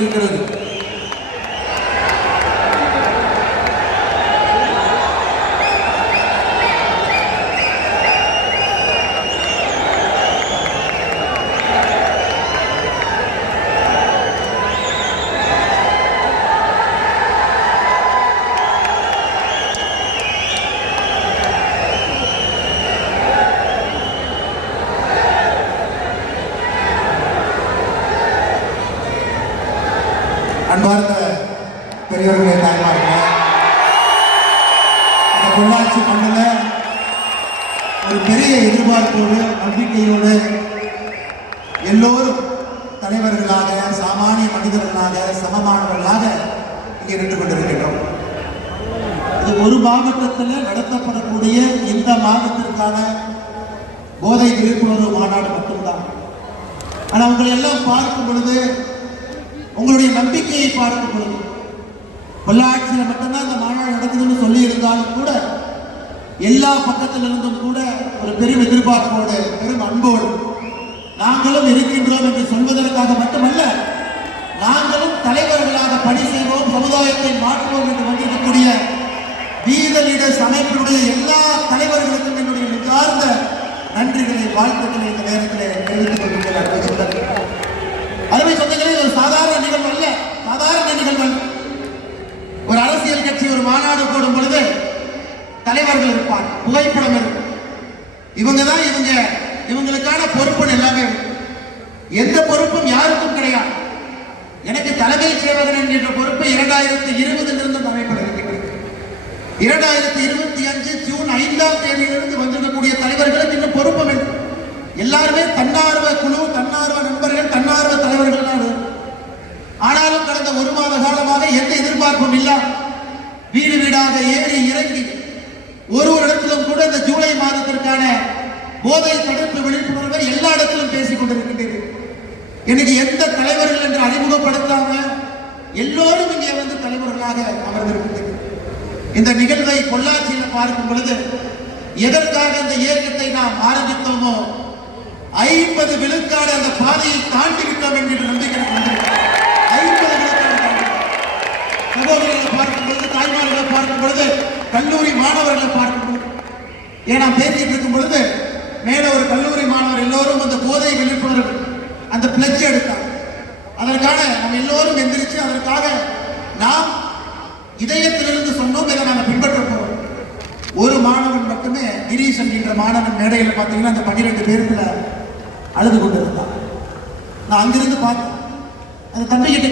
இருக்கிறது. அன்பார்ந்த பெரியவர்களே, தாய்மார்களே, இந்த பொள்ளாச்சி மண்ணில் ஒரு பெரிய எதிர்பார்ப்போடு நம்பிக்கையோடு எல்லோரும் தலைவர்களாக, சாமானிய மனிதர்களாக, சமமானவர்களாக இங்கே நின்று கொண்டிருக்கின்றோம். இது ஒரு மாவட்டத்தில் நடத்தப்படக்கூடிய இந்த மாதத்திற்கான போதை விழிப்புணர்வு மாநாடு மட்டும்தான். ஆனால் உங்களை எல்லாம் பார்க்கும் பொழுது, உங்களுடைய நம்பிக்கையை பார்க்கும் பொழுது, பொள்ளாச்சியில் மட்டும்தான் இந்த மாநாடு நடக்குதுன்னு சொல்லி இருந்தாலும் கூட எல்லா பக்கத்திலிருந்தும் கூட ஒரு பெரும் எதிர்பார்ப்போடு, பெரும் அன்போடு நாங்களும் இருக்கின்றோம் என்று சொல்வதற்காக மட்டுமல்ல, நாங்களும் தலைவர்களாக பணி செய்வோம், சமுதாயத்தை மாற்றுவோம் என்று வந்திருக்கக்கூடிய வீத லீடர்ஸ் அமைப்பினுடைய எல்லா தலைவர்களுக்கும் என்னுடைய மிகார்ந்த நன்றிகளை, வாழ்த்துக்களை இந்த நேரத்தில் தெரிவித்துக் கொண்டிருக்கிறார். அருமை சொந்தங்களே, ஒரு சாதாரண நிகழ்வு அல்ல, சாதாரண நிகழ்வு அல்ல. ஒரு அரசியல் கட்சி ஒரு மாநாடு போடும் பொழுது தலைவர்கள் இருப்பார், புகைப்படம் இருக்கும். இவங்க தான் இவங்களுக்கான பொறுப்பு எல்லாமே. எந்த பொறுப்பும் யாருக்கும் கிடையாது. எனக்கு தலைமை சேவகன் என்கின்ற பொறுப்பு 2020 அமைப்பட இருக்கிறது. 2025 ஜூன் 5ஆம் தேதியிலிருந்து வந்திருக்கக்கூடிய தலைவர்களுக்கு இன்னும் பொறுப்பு இல்லை. எல்லாருமே தன்னார்வ குழு, தன்னார்வ நண்பர்கள், தன்னார்வ தலைவர்கள். ஆனாலும் கடந்த ஒரு மாத காலமாக எந்த எதிர்பார்ப்பும் இல்லாமல் வீடு வீடாக ஏறி இறங்கி ஒரு இடத்திலும் கூட இந்த ஜூலை மாதத்திற்கான போதை தடுப்பு விழிப்புணர்வை எல்லா இடத்திலும் பேசிக் கொண்டிருக்கின்றனர். எனக்கு எந்த தலைவர்கள் என்று அறிமுகப்படுத்தாம எல்லோரும் இங்கே வந்து தலைவர்களாக அமர்ந்திருக்கின்றனர். இந்த நிகழ்வை பொள்ளாச்சியில் பார்க்கும் பொழுது எதற்காக இந்த இயக்கத்தை நாம் ஆரம்பித்தோமோ 50 விழுக்காடு அந்த பாதையை தாண்டி விட்டோம் என்கிற நம்பிக்கை வந்திருக்கிறது. 50 விழுக்காடு சகோதரர்களை பார்க்கும் பொழுது, தாய்மார்களை பார்க்கும் பொழுது, கல்லூரி மாணவர்களை பார்க்கும் பொழுது, நான் பேசிட்டு இருக்கும் பொழுது மேல ஒரு கல்லூரி மாணவர் எல்லோரும் அந்த போதை விழிப்புணர்வு அந்த பிளட்ஜ் எடுத்தார். அதற்காக நம்ம எல்லோரும் எந்திரிச்சு அதற்காக நாம் இதயத்திலிருந்து சொன்னோம், இதை நாங்கள் பின்பற்ற போறோம். ஒரு மாணவன் மட்டுமே, கிரீஷ் என்கின்ற மாணவன் மேடையில் பார்த்தீங்கன்னா அந்த 12 பேருக்குள்ள அழுது கொண்டிருந்தான். நான் அங்கிருந்து பார்த்தேன். அந்த தம்பிக்கிட்ட